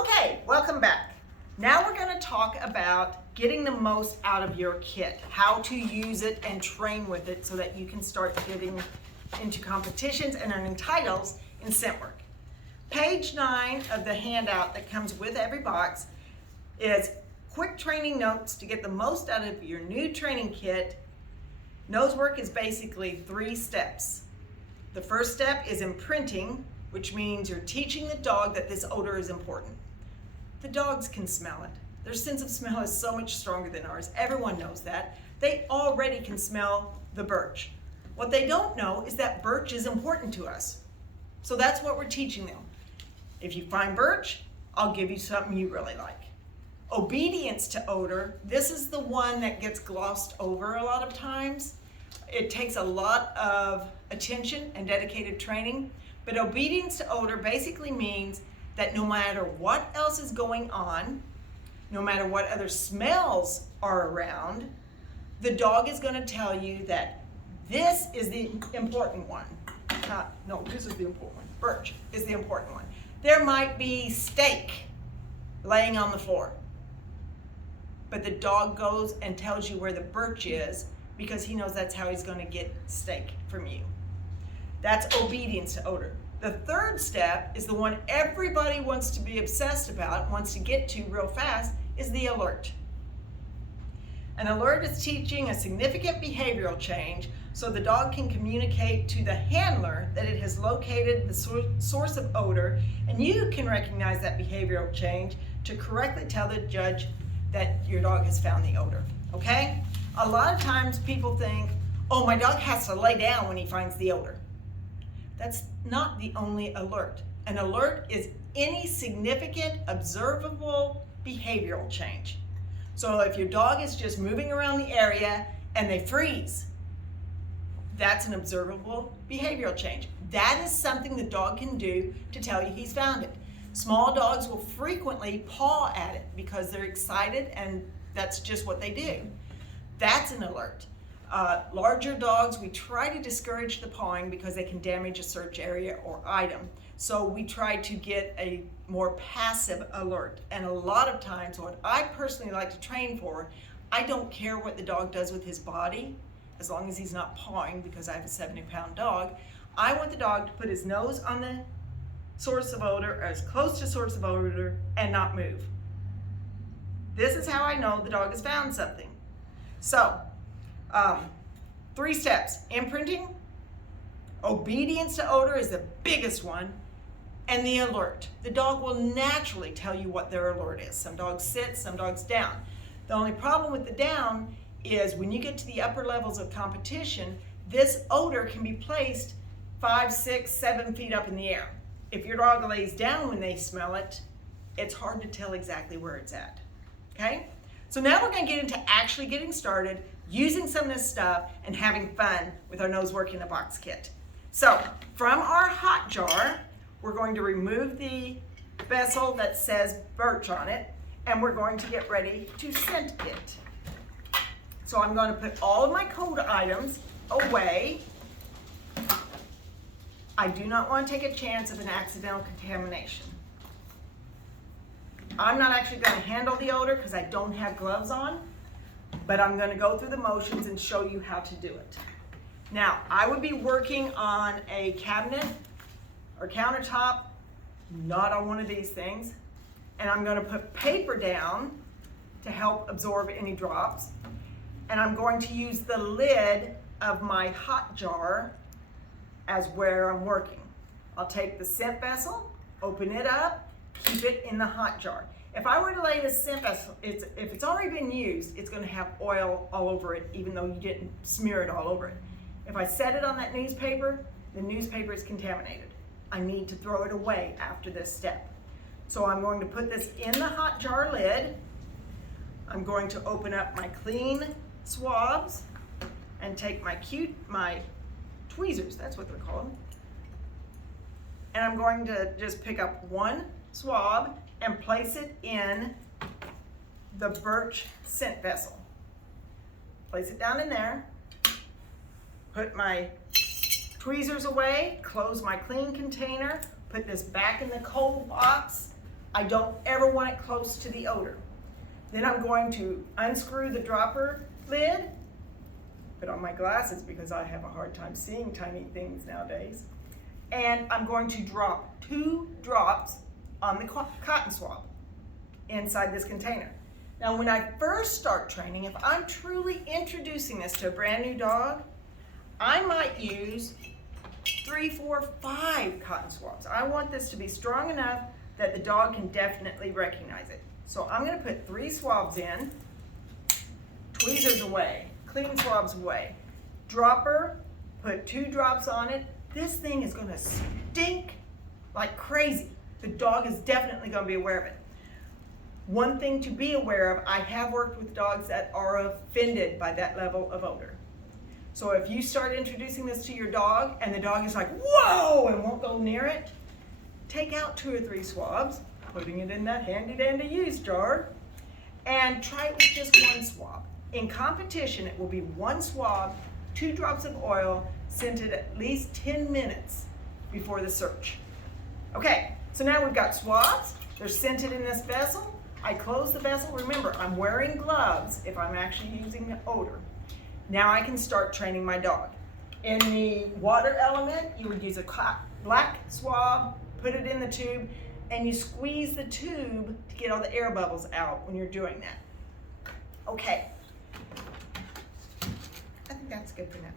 Okay, welcome back. Now we're going to talk about getting the most out of your kit, how to use it and train with it so that you can start getting into competitions and earning titles in scent work. Page 9 of the handout that comes with every box is quick training notes to get the most out of your new training kit. Nose work is basically 3 steps. The first step is imprinting, which means you're teaching the dog that this odor is important. The dogs can smell it. Their sense of smell is so much stronger than ours. Everyone knows that. They already can smell the birch. What they don't know is that birch is important to us. So that's what we're teaching them. If you find birch, I'll give you something you really like. Obedience to odor, this is the one that gets glossed over a lot of times. It takes a lot of attention and dedicated training, but obedience to odor basically means that no matter what else is going on, no matter what other smells are around, the dog is going to tell you that this is the important one. This is the important one. Birch is the important one. There might be steak laying on the floor, but the dog goes and tells you where the birch is because he knows that's how he's going to get steak from you. That's obedience to odor. The third step is the one everybody wants to be obsessed about, wants to get to real fast, is the alert. An alert is teaching a significant behavioral change so the dog can communicate to the handler that it has located the source of odor, and you can recognize that behavioral change to correctly tell the judge that your dog has found the odor, okay? A lot of times people think, oh, my dog has to lay down when he finds the odor. That's not the only alert. An alert is any significant, observable behavioral change. So if your dog is just moving around the area and they freeze, that's an observable behavioral change. That is something the dog can do to tell you he's found it. Small dogs will frequently paw at it because they're excited and that's just what they do. That's an alert. Larger dogs, we try to discourage the pawing because they can damage a search area or item. So we try to get a more passive alert. And a lot of times, what I personally like to train for, I don't care what the dog does with his body, as long as he's not pawing, because I have a 70-pound dog. I want the dog to put his nose on the source of odor, or as close to source of odor, and not move. This is how I know the dog has found something. So, 3 steps: imprinting, obedience to odor is the biggest one, and the alert. The dog will naturally tell you what their alert is. Some dogs sit, some dogs down. The only problem with the down is when you get to the upper levels of competition, this odor can be placed 5, 6, 7 feet up in the air. If your dog lays down when they smell it, it's hard to tell exactly where it's at, okay? So now we're going to get into actually getting started, using some of this stuff, and having fun with our nose work in a box kit. So from our hot jar, we're going to remove the vessel that says birch on it, and we're going to get ready to scent it. So I'm going to put all of my cold items away. I do not want to take a chance of an accidental contamination. I'm not actually going to handle the odor because I don't have gloves on, but I'm going to go through the motions and show you how to do it. Now, I would be working on a cabinet or countertop, not on one of these things, and I'm going to put paper down to help absorb any drops, and I'm going to use the lid of my hot jar as where I'm working. I'll take the scent vessel, open it up, keep it in the hot jar. If I were to lay the scent vessel, if it's already been used, it's going to have oil all over it, even though you didn't smear it all over it. If I set it on that newspaper, the newspaper is contaminated. I need to throw it away after this step. So I'm going to put this in the hot jar lid. I'm going to open up my clean swabs and take my tweezers, that's what they're called. And I'm going to just pick up one swab and place it in the birch scent vessel. Place it down in there, put my tweezers away, close my clean container, put this back in the cold box I don't ever want it close to the odor. Then I'm going to unscrew the dropper lid, put on my glasses because I have a hard time seeing tiny things nowadays, and I'm going to drop 2 drops on the cotton swab inside this container. Now when I first start training, if I'm truly introducing this to a brand new dog, I might use 3, 4, 5 cotton swabs. I want this to be strong enough that the dog can definitely recognize it. So I'm going to put 3 swabs in, tweezers away, clean swabs away, dropper, put 2 drops on it. This thing is going to stink like crazy. The dog is definitely going to be aware of it. One thing to be aware of, I have worked with dogs that are offended by that level of odor. So if you start introducing this to your dog and the dog is like, whoa, and won't go near it, take out 2 or 3 swabs, putting it in that handy dandy use jar, and try it with just 1 swab. In competition, it will be 1 swab, 2 drops of oil, scented at least 10 minutes before the search. Okay, so now we've got swabs. They're scented in this vessel. I close the vessel. Remember, I'm wearing gloves if I'm actually using the odor. Now I can start training my dog. In the water element, you would use a black swab, put it in the tube, and you squeeze the tube to get all the air bubbles out when you're doing that. Okay. I think that's good for now.